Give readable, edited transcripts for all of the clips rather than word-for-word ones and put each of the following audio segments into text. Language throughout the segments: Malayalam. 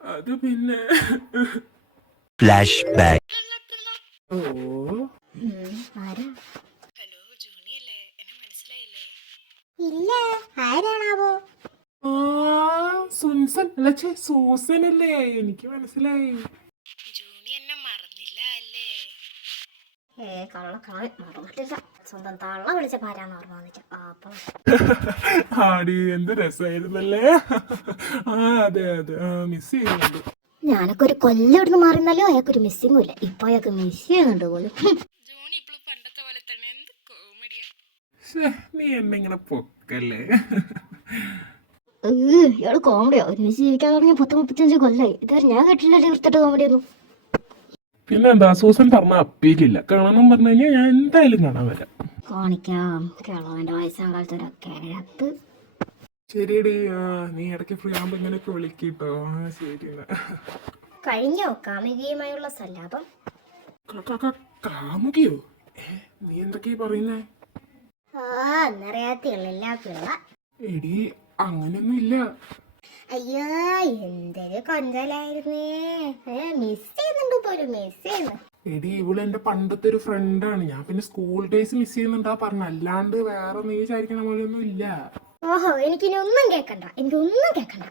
അത് പിന്നെ ഫ്ലാഷ് ബാക്ക്. ഓ ആരാ? ഹലോ ജൂനി അല്ലേ? എന്നെ മനസ്സിലായില്ലേ? ഇല്ല, ആരാണാവോ? ആ സുൻസൻ അല്ല സൂസൻ അല്ലേ? എനിക്ക് മനസ്സിലായി. ജൂനി എന്നെ മറന്നില്ല അല്ലേ? കള്ളക്കളവൻ മറന്നിട്ടില്ല. സ്വന്തം തള്ള വിളിച്ചപ്പോ ആരാന്ന് ഓർമ്മ വന്നിട്ട് അപ്പൊ ആടി എന്ത് രസമായിരുന്നല്ലേ. ആ അതെ അതെ, മിസ് ചെയ്യുന്നുണ്ട്. ഞാനൊക്കെ ഒരു കൊല്ലം ഇവിടുന്ന് മാറിന്നല്ലോ അയാൾക്കൊരു മിസ്സിങ്ങും ഇല്ല. ഇപ്പൊ അയാൾക്ക് മിസ് ചെയ്യുന്നുണ്ട് പോലും. ജൂനി ഇപ്പോഴും പണ്ടത്തെ പോലെ തന്നെ എന്ത് കോമഡിയാ. ശ്ശേ, നീ എന്നെ ഇങ്ങനെ പൊക്കല്ലേ. ഇയാള് കോമഡിയോ? ഒരുമിച്ച് ജീവിക്കാൻ തുടങ്ങി 30-35 കൊല്ലായി. ഇതുവരെ ഞാൻ കേട്ടില്ലല്ലേ വൃത്തിട്ട് കോമഡിയൊന്നും. പിന്നെന്താ, സൂസൻ പറഞ്ഞ അപ്പീലില്ല. കാണണം പറഞ്ഞു കഴിഞ്ഞാൽ ഞാൻ എന്തായാലും കാണാൻ വരാം. കാണിക്കാം കിളവന്റെ വയസ്സാം കാലത്ത് ഒരു കിഴപ്പ്. ശരിയടി, നീ ഇടയ്ക്ക് ഫ്രീ ആകുമ്പോ ഇങ്ങനെയൊക്കെ വിളിക്കിട്ടോ. ശരി എന്നാ. കഴിഞ്ഞോ കാമികയുമായുള്ള സല്ലാപം? കാമുകിയോ? നീ എന്തൊക്കെയാ പറയുന്നേ? അന്നറിയാത്തില്ല പിള്ള. എടി അങ്ങനെയൊന്നും ഇല്ല. അയ്യോ എന്തൊരു കൊഞ്ചലായിരുന്നേ. മിസ് ചെയ്യുന്നുണ്ട് പോലും, മിസ് ചെയ്യുന്നു. എടി ഇവള് എന്റെ പണ്ടത്തെ ഒരു ഫ്രണ്ടാണ്. ഞാൻ പിന്നെ സ്കൂൾ ഡേയ്സ് മിസ് ചെയ്യുന്നുണ്ടാ പറഞ്ഞ, അല്ലാണ്ട് വേറെ നീ വിചാരിക്കണ പോലെ ഒന്നും ഇല്ല. ഓഹോ, എനിക്കിനി ഒന്നും കേക്കണ്ട, എനിക്കൊന്നും കേക്കണ്ട.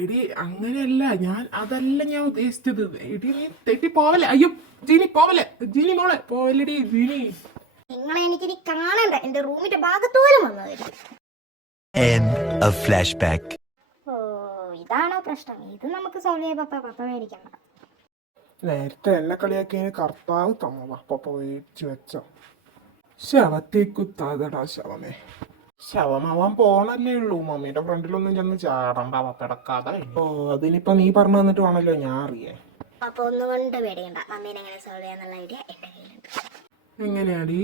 എടി അങ്ങനെയല്ല, അതല്ല ഞാൻ ഉദ്ദേശിച്ചത്. എടി നീ തെറ്റി പോവല്ലേ. അയ്യോ ജീനി പോവല്ലേ, ജീനി മോളെ പോവല്ലടി ജീനി. നിങ്ങളെ എനിക്കിനി കാണണ്ട. എന്റെ റൂമിന്റെ ഭാഗത്തോലും വന്നതായിരുന്നു. End of flashback. ഓ ഇതാണോ പ്രശ്നം? ഇത് നമുക്ക് സോൾവ് ചെയ്യാൻ പപ്പ മേടിക്കണ്ട. നേരത്തെ എന്നെ കളിയാക്കിയതിന് കർത്താവ് തമ്മ പപ്പ വേടിച്ചു വെച്ചോ. ശവത്തെ കുത്താതടാ ശവമേ. ശവമാവാൻ പോണല്ലേ ഉള്ളൂ. മമ്മിയുടെ ഫ്രണ്ടിലൊന്നും ചെന്ന് ചാടണ്ട പപ്പടക്കാതെ. ഓ അതിനിപ്പോ നീ പറഞ്ഞു തന്നിട്ട് വേണല്ലോ ഞാൻ അറിയേ. അപ്പൊ ഒന്നും കൊണ്ട് പേടിക്കണ്ട, മമ്മീനെ എങ്ങനെ സോൾവ് ചെയ്യാന്നുള്ള ഐഡിയ എന്റെ കയ്യിലുണ്ട്. എങ്ങനെയാടി?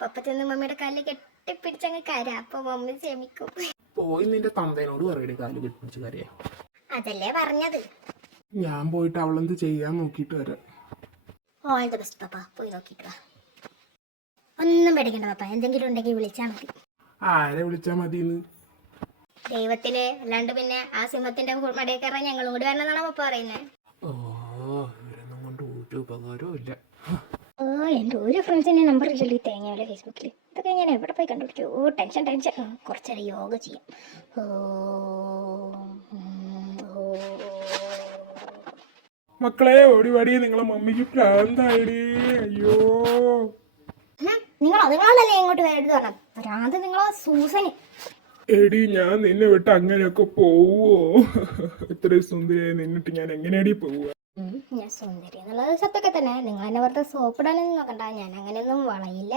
പപ്പ ചെന്ന് മമ്മിയുടെ കാലിൽ കെട്ടിപ്പിടിച്ചങ്ങ് കരാ, അപ്പൊ മമ്മി ക്ഷമിക്കും. പോയി നിന്റെ തന്തേനോട് പറയടി കാല് കെട്ടിപ്പിടിച്ച് കരയാ. അതല്ലേ പറഞ്ഞത്. ഞാൻ പോയിട്ട് അവളെന്ത് ചെയ്യാൻ നോക്കിയിട്ട് വരാം. ഓൾ ദ ബെസ്റ്റ് പപ്പ, പോയി നോക്കിട്ട് വാ. ഒന്നും പേടിക്കണ്ട പപ്പ, എന്തെങ്കിലും ഉണ്ടെങ്കിൽ വിളിച്ചാൽ മതി. ആരെ വിളിച്ചാ മതിന്ന്? ദൈവത്തില്, അല്ലാണ്ട് പിന്നെ ആ സിംഹത്തിന്റെ മടയിൽ കയറാൻ ഞങ്ങളും കൂടി വരണമെന്നാണ് പപ്പ പറയുന്നത്. ഓ ഇവരൊന്നും കൊണ്ട് ഒരു ഉപകാരവും ഇല്ല. ഓ എന്റെ ഒരു ഫ്രണ്ട്സിന്റെ നമ്പർ ഇല്ലല്ലോ ഈ തേങ്ങ ഫേസ്ബുക്കിൽ. ഇതൊക്കെ ഞാൻ എവിടെ പോയി കണ്ടുപിടിക്കും? ഓ ടെൻഷൻ. കുറച്ചേരം യോഗ ചെയ്യാം. മക്കളെ ഓടിവാടി, നിങ്ങളെ മമ്മിക്ക് പ്രാന്തായിടി. അയ്യോ നിങ്ങളല്ലേ ഇങ്ങോട്ട് വരരുത് പറഞ്ഞത്? ഭ്രാന്ത് നിങ്ങളോ സൂസന്. എടി ഞാൻ നിന്നെ വിട്ട് അങ്ങനെയൊക്കെ പോവോ? ഇത്രയും സുന്ദരിയായി നിന്നിട്ട് ഞാൻ എങ്ങനെയാടി പോവുക? ഞാൻ സുന്ദരി എന്നുള്ളത് സത്യൊക്കെ തന്നെ. നിങ്ങൾ എന്നെ വെറുതെ സോപ്പിടാനൊന്നും നോക്കണ്ട, ഞാൻ അങ്ങനെയൊന്നും വളയില്ല.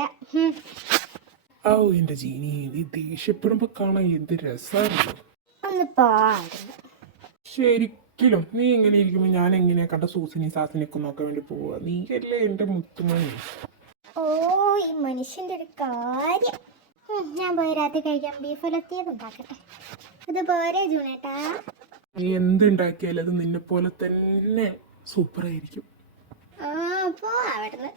ഓ എന്റെ ജീനി, നീ ദേഷ്യപ്പെടുമ്പോ കാണാൻ എന്ത് രസാണ്. ഒന്ന് പാടുന്നു. ശരിക്കലും നീ എങ്ങനെ ഇരിക്കുമ്പോ ഞാൻ എങ്ങനെയാ കണ്ട സൂസിനി സാസിനിയൊക്കെ നോക്കാൻ വേണ്ടി പോവുക? നീ അല്ലേ എന്റെ മുത്തുമണി. ഓ ഈ മനുഷ്യന്റെ ഒരു കാര്യം. ഞാൻ പോയി രാത്രി കഴിക്കാൻ ബീഫ് ഉലത്തിയത് ഉണ്ടാക്കട്ടെ. അത് പോരെ ജൂണേട്ടാ? നീ എന്തുണ്ടാക്കിയാലും അത് നിന്നെ പോലെ തന്നെ സൂപ്പറായിരിക്കും. പോ അവിടുന്ന്.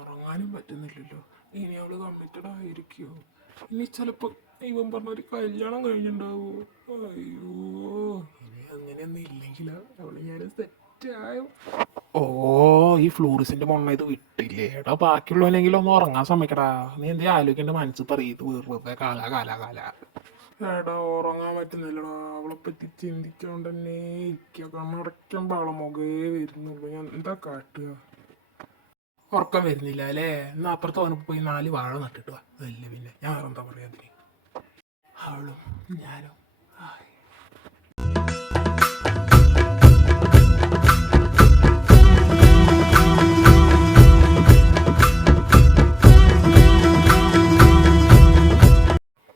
ഉറങ്ങാനും പറ്റുന്നില്ലല്ലോ. ഇനി അവള് കമ്മിറ്റഡ് ആയിരിക്കോ? ഇനി ചിലപ്പോ ഇവൻ പറഞ്ഞൊരു കല്യാണം കഴിഞ്ഞിട്ടുണ്ടാവോ? അയ്യോ ഇനി അങ്ങനെയൊന്നും ഇല്ലെങ്കിൽ അവള് ഞാൻ സെറ്റായോ. ഓ ഈ ഫ്ലൂറിസിന്റെ മൊണ്ണ ഇത് വിട്ടില്ലേ എടാ. ബാക്കിയുള്ളവനെങ്കിലും ഒന്ന് ഉറങ്ങാൻ സമ്മതിക്കടാ. നീ എന്തേ ആലോചിക്കേണ്ട മനസ്സിൽ പറയത് വെറുതെ കാല എടാ ഉറങ്ങാൻ പറ്റുന്നില്ലടാ. അവളെ പറ്റി ചിന്തിച്ചോണ്ട് തന്നെ ഇരിക്കുക. കണ്ണടയ്ക്കുമ്പോ അവളെ മുഖേ വരുന്നുള്ളൂ. ഞാൻ എന്താ കാട്ടുക? ഉറക്കം വരുന്നില്ല അല്ലേ? എന്നാ അപ്പുറത്ത് വന്നപ്പോ പോയി 4 വാഴ നട്ടിട്ട് വാ. അതല്ലേ പിന്നെ ഞാൻ വേറെ എന്താ പറയാ അതിന്. അവളും ഞാനും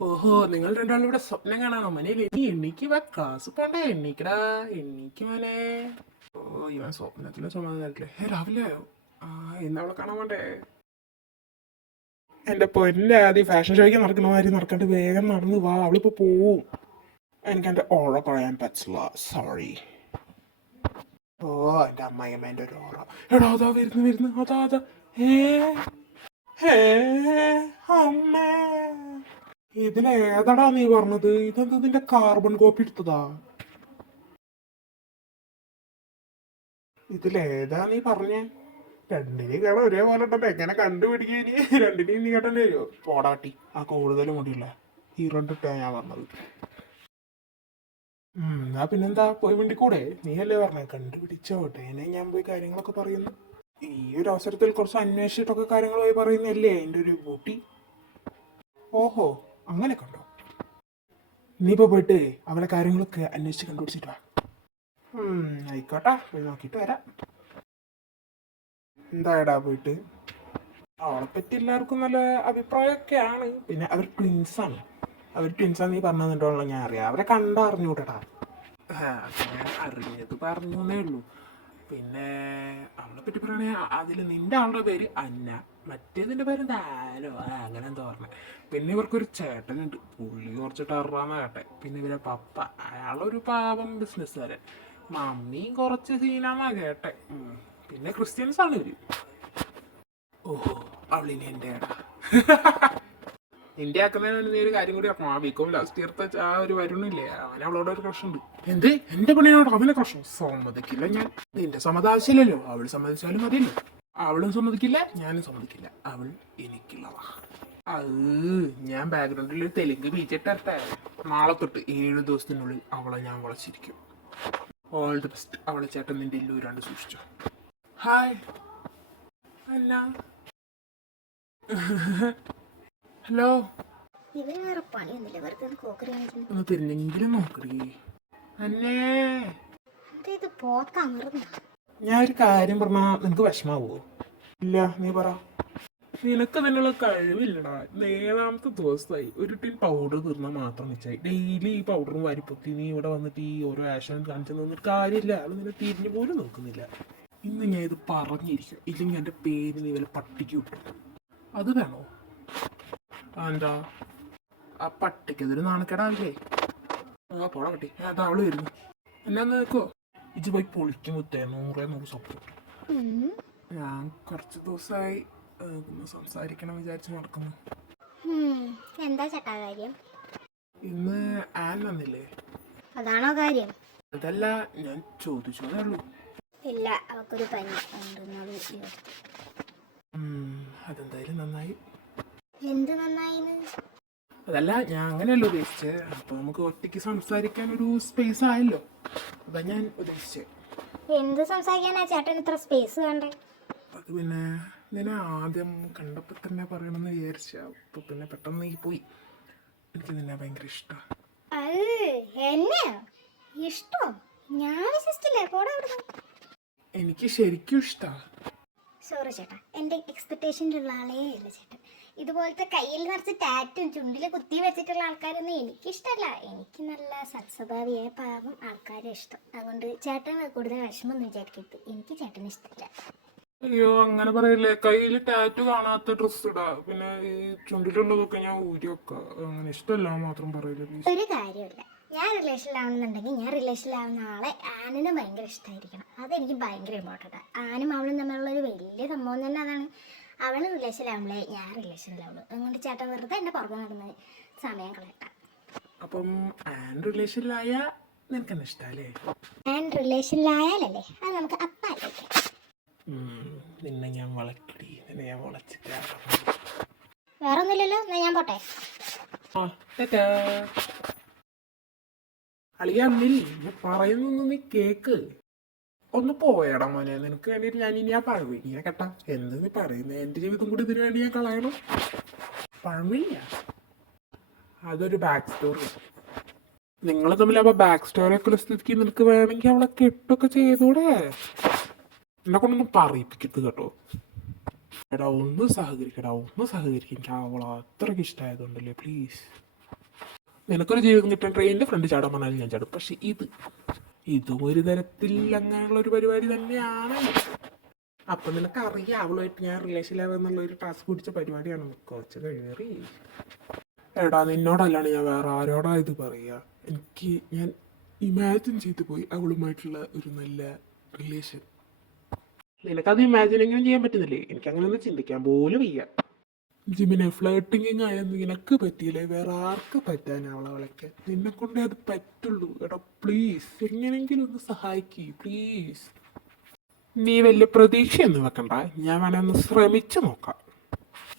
ഓഹോ നിങ്ങൾ രണ്ടാളും ഇവിടെ സ്വപ്നം കാണാനോ? മനയില് നീ എണ്ണിക്ക് വാ, ക്ലാസ് പോണ്ടേ. എണ്ണിക്കടാ എണ്ണിക്ക് മോനെ. ഓ ഇവൻ സ്വപ്നത്തിലെ സമാധാനത്തില്ലേ. രാവിലെ ആയോ? ഇന്ന് അവളെ കാണാൻ വേണ്ടേ? എന്റെ പൊന്നെ ആദ്യം ഫാഷൻ ഷോയ്ക്ക് നടക്കണ മാതിരി നടക്കാണ്ട് വേഗം നടന്നു വാ. അവളിപ്പോ പോവും. എനിക്ക് എന്റെ ഓറ പറയാൻ പറ്റില്ല, സോറി. ഓ എന്റെ അമ്മായിയമ്മേന്റെ ഒരു ഓറ. എടാ അതാ വരുന്നു അതാ. ഏ അമ്മേ. ഇതിലേതാടാ നീ പറഞ്ഞത്? ഇതെന്ത് നിന്റെ കാർബൺ കോപ്പി എടുത്തതാ? ഇതിലേതാ നീ പറഞ്ഞേ? രണ്ടിനെയും കേടാ ഒരേപോലെ ഉണ്ടല്ലോ, എങ്ങനെ കണ്ടുപിടിക്കാൻ? രണ്ടിനെയും നീ കേട്ടല്ലേ വരുമോ? പോടാട്ടി, ആ കൂടുതൽ മുടിയില്ല ഈ റെഡ് ഇട്ടാ ഞാൻ പറഞ്ഞത്. എന്നാ പിന്നെന്താ, പോയി വേണ്ടിക്കൂടെ? നീ അല്ലേ പറഞ്ഞേ കണ്ടുപിടിച്ചോട്ടെ, എന്നെ ഞാൻ പോയി കാര്യങ്ങളൊക്കെ പറയുന്നു. ഈ ഒരു അവസരത്തിൽ കുറച്ച് അന്വേഷിച്ചിട്ടൊക്കെ കാര്യങ്ങൾ പോയി പറയുന്നല്ലേ എൻ്റെ ഒരു ബൂട്ടി. ഓഹോ, അങ്ങനെ കണ്ടോ? നീ ഇപ്പൊ പോയിട്ട് അവളെ കാര്യങ്ങളൊക്കെ അന്വേഷിച്ച് കണ്ടുപിടിച്ചിട്ട് വാ. ആയിക്കോട്ടെ, പോയി നോക്കിയിട്ട് വരാം. എന്തായടാ പോയിട്ട്? അവളെ പറ്റി എല്ലാവർക്കും നല്ല അഭിപ്രായമൊക്കെയാണ്. പിന്നെ അവർ ട്വിൻസാണ്. അവർ ട്വിൻസാന്ന് നീ പറഞ്ഞിട്ടുള്ള ഞാൻ അറിയാം. അവരെ കണ്ടറിഞ്ഞൂട്ടടാ. ഞാൻ അറിഞ്ഞത് പറഞ്ഞേ ഉള്ളൂ. പിന്നെ അവളെ പറ്റി പറയണേ, അതിൽ നിന്റെ ആളുടെ പേര് അന്ന, മറ്റേതിൻ്റെ പേര് എന്തായാലോ അങ്ങനെ എന്താ പറഞ്ഞത്. പിന്നെ ഇവർക്കൊരു ചേട്ടനുണ്ട്, പുള്ളി കുറച്ച് ടെററാന്ന് കേട്ടെ. പിന്നെ ഇവരെ പപ്പ, അയാളൊരു പാവം ബിസിനസ്സുകാരൻ. മമ്മിയും കുറച്ച് സീനാന്നാ കേട്ടെ. പിന്നെ ക്രിസ്ത്യൻസ് ആണ് ഇവര്. ഓഹോ, അവളിനി എൻ്റെ ഏടാ. നിന്റെ ആക്കുന്നതിന് നീ ഒരു കാര്യം കൂടി ആക്കണം. ആ ബികോം ലാസ്റ്റ് ഇയർത്തെ ആ ഒരു വരുണില്ലേ, അവൻ അവളോട് ഒരു ക്രഷ് ഉണ്ട്. എന്ത്, എന്റെ പെണ്ണിനോട് അവനെ ക്രഷോ? സമ്മതിക്കില്ല ഞാൻ. നിന്റെ സമ്മതം ആവശ്യമില്ലല്ലോ, അവൾ സമ്മതിച്ചാലും മതിയല്ലോ. അവളും സമ്മതിക്കില്ല, ഞാനും സമ്മതിക്കില്ല. അവൾ എനിക്കുള്ളതാ. അത് ഞാൻ ബാക്ക്ഗ്രൗണ്ടിൽ ഒരു തെലുങ്ക് ബീച്ചിട്ടെ. നാളെ തൊട്ട് 7 ദിവസത്തിനുള്ളിൽ അവളെ ഞാൻ വളച്ചിരിക്കും. All the best. അവളെ ചേട്ടൻ നിന്റെ ഇല്ലൂരാണ്ട് സൂക്ഷിച്ചോ. ഹായ് അല്ല, ഹലോ. ഇവര് വേറെ പണിയൊന്നുമില്ല, വെറുതെ കോക്കറി കാണിക്കുന്നു. ഒന്ന് തിരിഞ്ഞെങ്കിലും നോക്കടി. അന്നേ, എന്താ ഇത് പോത്തമർന്ന? ഞാൻ ഒരു കാര്യം പറഞ്ഞാ നിനക്ക് വിഷമാവോ? ഇല്ല, നീ പറ. നിനക്ക് അതിനുള്ള കഴിവില്ലടാ. 7ാമത്തെ ദിവസമായി ഒരു ടീൻ പൗഡർ തീർന്നാൽ മാത്രം വെച്ചായി. ഡെയിലി ഈ പൗഡറും വാരിപ്പൊത്തി നീ ഇവിടെ വന്നിട്ട് ഈ ഓരോ ആക്ഷൻ കാണിച്ചു തന്നിട്ട് കാര്യമില്ല. അത് നിന്നെ തിരിഞ്ഞു പോലും നോക്കുന്നില്ല. ഇന്ന് ഞാൻ ഇത് പറഞ്ഞിരിക്കും, ഇല്ലെങ്കിൽ എൻ്റെ പേര് നീ വല്ല പട്ടിക്ക് കിട്ടും. അത് വേണോ? എന്താ ആ പട്ടിക്കതൊരു നാണക്കേടാണല്ലേ? ആ പോടാ പട്ടി, അതാ അവള് വരുന്നു. എന്നാന്ന് നിൽക്കോ? ഇത് പോയി പൊളിക്കും മുത്തേ, 100 സപ്പോർട്ട്. ഞാൻ കുറച്ച് ദിവസമായി ഒന്ന് സംസാരിക്കണം വിചാരിച്ച് നടക്കുന്നു. എന്താ ചേട്ടാ കാര്യം? ഇന്ന് ആൻ വന്നില്ലേ? അതാണോ കാര്യം? അതല്ല, ഞാൻ ചോദിച്ചതേ ഉള്ളൂ. ഇല്ല, അവക്കൊരു പനി ഉണ്ടെന്നാണ്. അതെന്തായാലും നന്നായി. എന്ത് നന്നായിന്ന്? അതല്ല, ഞാൻ അങ്ങനെയല്ല ഉദ്ദേശിച്ചത്. അപ്പൊ നമുക്ക് ഒറ്റയ്ക്ക് സംസാരിക്കാൻ ഒരു സ്പേസ് ആയല്ലോ, അതാ ഞാൻ ഉദ്ദേശിച്ചത്. എന്ത് സംസാരിക്കാനാ ചേട്ടൻ ഇത്ര സ്പേസ് വേണ്ടേ? അത് പിന്നെ നിന്നെ ആദ്യം കണ്ടപ്പോൾ തന്നെ പറയണമെന്ന് വിചാരിച്ച, അപ്പൊ പിന്നെ പെട്ടെന്ന് നീ പോയി. എനിക്ക് നിന്നെ ഭയങ്കര ഇഷ്ടമാണ്. അത് എന്നെ ഇഷ്ടോ? ഞാൻ വിശ്വസിച്ചില്ലേ, പോടാ അവിടുന്ന്. എനിക്ക് ശരിക്കും ഇഷ്ടമാണ്. സോറി ചേട്ടാ, എൻ്റെ എക്സ്പെക്ടേഷനിലുള്ള ആളേ അല്ല ചേട്ടൻ. ഇതുപോലത്തെ കയ്യിൽ നിറച്ച് ടാറ്റും ചുണ്ടിൽ കുത്തി വെച്ചിട്ടുള്ള ആൾക്കാരൊന്നും എനിക്കിഷ്ടമല്ല. എനിക്ക് നല്ല സത്സ്വഭാവിയായ പാവം ആൾക്കാരെ ഇഷ്ടം. അതുകൊണ്ട് ചേട്ടൻ കൂടുതൽ വിഷമമൊന്നും വിചാരിക്കരുത്, എനിക്ക് ചേട്ടന് ഇഷ്ടമില്ല. അയ്യോ, അങ്ങനെ പറയില്ലേ. കയ്യിൽ ടാറ്റു കാണാത്ത ഡ്രസ് ഇടാ, പിന്നെ ഈ ചുണ്ടിലുള്ളതൊക്കെ ഞാൻ ഊരി വെക്കാം. അങ്ങനെ ഇഷ്ടമല്ല മാത്രം പറയില്ല. ഒരു കാര്യമില്ല, ഞാൻ റിലേഷനിലാവുന്നുണ്ടെങ്കിൽ ഞാൻ റിലേഷനിലാവുന്ന ആളെ ആനിന് ഭയങ്കര ഇഷ്ടമായിരിക്കണം. അതെനിക്ക് ഭയങ്കര ഇമ്പോർട്ടൻ്റ്. ആനും അവളും തമ്മിലുള്ള ഒരു വലിയ സംഭവം തന്നെ അതാണ്. അവൾ റിലേഷനിലാവുമ്പോഴേ ഞാൻ റിലേഷനിലാവുള്ളൂ. അതുകൊണ്ട് ചേട്ടൻ വെറുതെ എൻ്റെ പുറകെ നടന്ന് സമയം കളയട്ട. അപ്പം ആൻ റിലേഷനിലായ നിനക്ക് എന്നെ ഇഷ്ടമല്ലേ? ഞാൻ റിലേഷനിലായാലല്ലേ അത് നമുക്ക് അപ്പാലേക്കാം. നിന്നെ ഞാൻ വളക്കടി, നിന്നെ ഞാൻ വളച്ചിട്ട്. വേറെ ഒന്നുമില്ലല്ലോ, എന്നാ ഞാൻ പോട്ടെ. അളിയ പറയുന്നൊന്നും നീ കേക്ക്. ഒന്ന് പോയടാ മോനെ, നിനക്ക് വേണ്ടിയിട്ട് ഞാൻ ഇനി ആ പഴവഴിയെ കേട്ടാ. എന്ത് നീ പറയുന്നത്? എൻ്റെ ജീവിതം കൂടി ഇതിനു വേണ്ടി ഞാൻ കളയണം? പഴവഴിയ അതൊരു ബാക്ക് സ്റ്റോറി. നിങ്ങൾ തമ്മിൽ അപ്പൊ ബാക്ക് സ്റ്റോറി ഒക്കെ സ്ഥിതിക്ക് നിനക്ക് വേണമെങ്കിൽ അവളെ കെട്ടൊക്കെ ചെയ്തൂടെ? എന്നെ കൊണ്ടൊന്നും പറയിപ്പിക്കരുത് കേട്ടോ. എടാ ഒന്ന് സഹകരിക്കടാ, ഒന്ന് സഹകരിക്കും. എനിക്ക് അവളെ അത്രയ്ക്ക് ഇഷ്ടമായതുകൊണ്ടല്ലേ, പ്ലീസ്. നിനക്കൊരു ജീവിതം കിട്ടാൻ ട്രെയിനിൻ്റെ ഫ്രണ്ട് ചാടാൻ പറഞ്ഞാലും ഞാൻ ചാടും. പക്ഷെ ഇതും ഒരു തരത്തിൽ അങ്ങനെയുള്ള ഒരു പരിപാടി തന്നെയാണ്. അപ്പം നിനക്കറിയാം അവളുമായിട്ട് ഞാൻ റിലേഷനിലാവുന്നുള്ള ഒരു ടാസ്ക് പിടിച്ച പരിപാടിയാണ്. കുറച്ച് കയറി. എടാ നിന്നോടല്ലാണ് ഞാൻ വേറെ ആരോടാ ഇത് പറയുക. ഞാൻ ഇമാജിൻ ചെയ്തു പോയി അവളുമായിട്ടുള്ള ഒരു നല്ല റിലേഷൻ. നിനക്കത് ഇമാജിൻ എങ്ങനെ ചെയ്യാൻ പറ്റുന്നില്ലേ? എനിക്ക് അങ്ങനെ ഒന്നും ചിന്തിക്കാൻ പോലും വയ്യ. ജിമിനെ ഫ്ലേട്ടിങ് ആയ നിനക്ക് പറ്റിയില്ലേ, വേറെ ആർക്ക് പറ്റാൻ അവളെ വിളിക്കാൻ? നിന്നെ കൊണ്ടേ അത് പറ്റുള്ളൂ. എടാ പ്ലീസ്, എങ്ങനെങ്കിലും ഒന്ന് സഹായിക്ക് പ്ലീസ്. നീ വലിയ പ്രതീക്ഷയൊന്നും വെക്കണ്ട, ഞാൻ വേണേ ഒന്ന് ശ്രമിച്ചു നോക്കാം.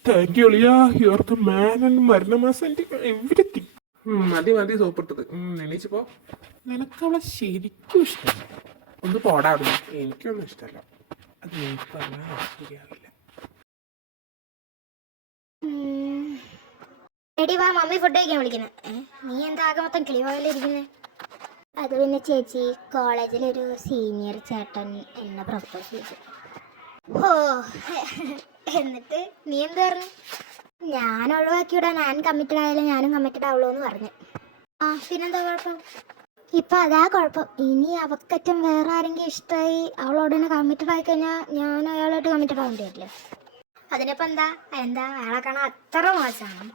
താങ്ക് യു അളിയാ, you are the man and മരണമാസം എവരിത്തിങ്. മതി മതി സോപ്പിട്ടത്, എണീച്ചിപ്പോ. നിനക്ക് അവളെ ശരിക്കും ഇഷ്ടമല്ല. ഒന്ന് പോടാ അവിടെ, എനിക്കൊന്നും ഇഷ്ടമല്ല. അത് എനിക്ക് പറഞ്ഞാൽ ശരിയാവില്ല. എടി വാ, മമ്മി ഫുഡ് കഴിക്കാൻ വിളിക്കുന്നത്. നീ എന്താ ആകെ മൊത്തം കിളിവാകലിരിക്കുന്നത്? അത് പിന്നെ ചേച്ചി, കോളേജിലൊരു സീനിയർ ചേട്ടൻ എന്നെ പ്രപ്പോസ് ചെയ്തു. ഓ, എന്നിട്ട് നീ എന്ത് പറഞ്ഞു? ഞാൻ ഒഴിവാക്കിവിടാൻ, ഞാൻ കമ്മിറ്റഡ് ആയാലും ഞാനും കമ്മിറ്റഡ് ആവുള്ളൂ എന്ന് പറഞ്ഞു. ആ പിന്നെന്താ കുഴപ്പം? ഇപ്പം അതാ കുഴപ്പം. ഇനി അവക്കറ്റം വേറെ ആരെങ്കിലും ഇഷ്ടമായി അവളോട് തന്നെ കമ്മിറ്റഡ് ആയി കഴിഞ്ഞാൽ ഞാൻ അയാളായിട്ട് കമ്മിറ്റഡ് ആവേണ്ടി വരില്ലേ? അതിനിപ്പോൾ എന്താ അയാളെ കാണാൻ അത്ര മോശമാണ്?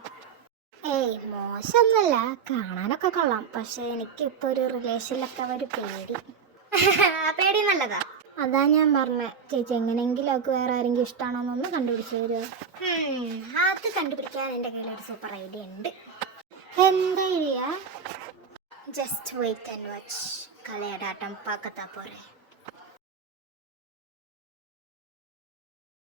ഏയ് മോശമൊന്നുമല്ല, കാണാനൊക്കെ കൊള്ളാം. പക്ഷെ എനിക്കിപ്പോൾ ഒരു റിലേഷനിലൊക്കെ ഒരു പേടി. പേടി നല്ലതാ. അതാ ഞാൻ പറഞ്ഞത്, ചേച്ചി എങ്ങനെയെങ്കിലും അവൾക്ക് വേറെ ആരെങ്കിലും ഇഷ്ടമാണോന്നൊന്ന് കണ്ടുപിടിച്ചു തരുമോ? അത് കണ്ടുപിടിക്കാൻ എൻ്റെ കയ്യിലൊരു സൂപ്പർ ഐഡിയ ഉണ്ട്. എന്താ idea? Just wait and watch. കളിയുടെ ആട്ടം പാക്കത്താ പോരെ.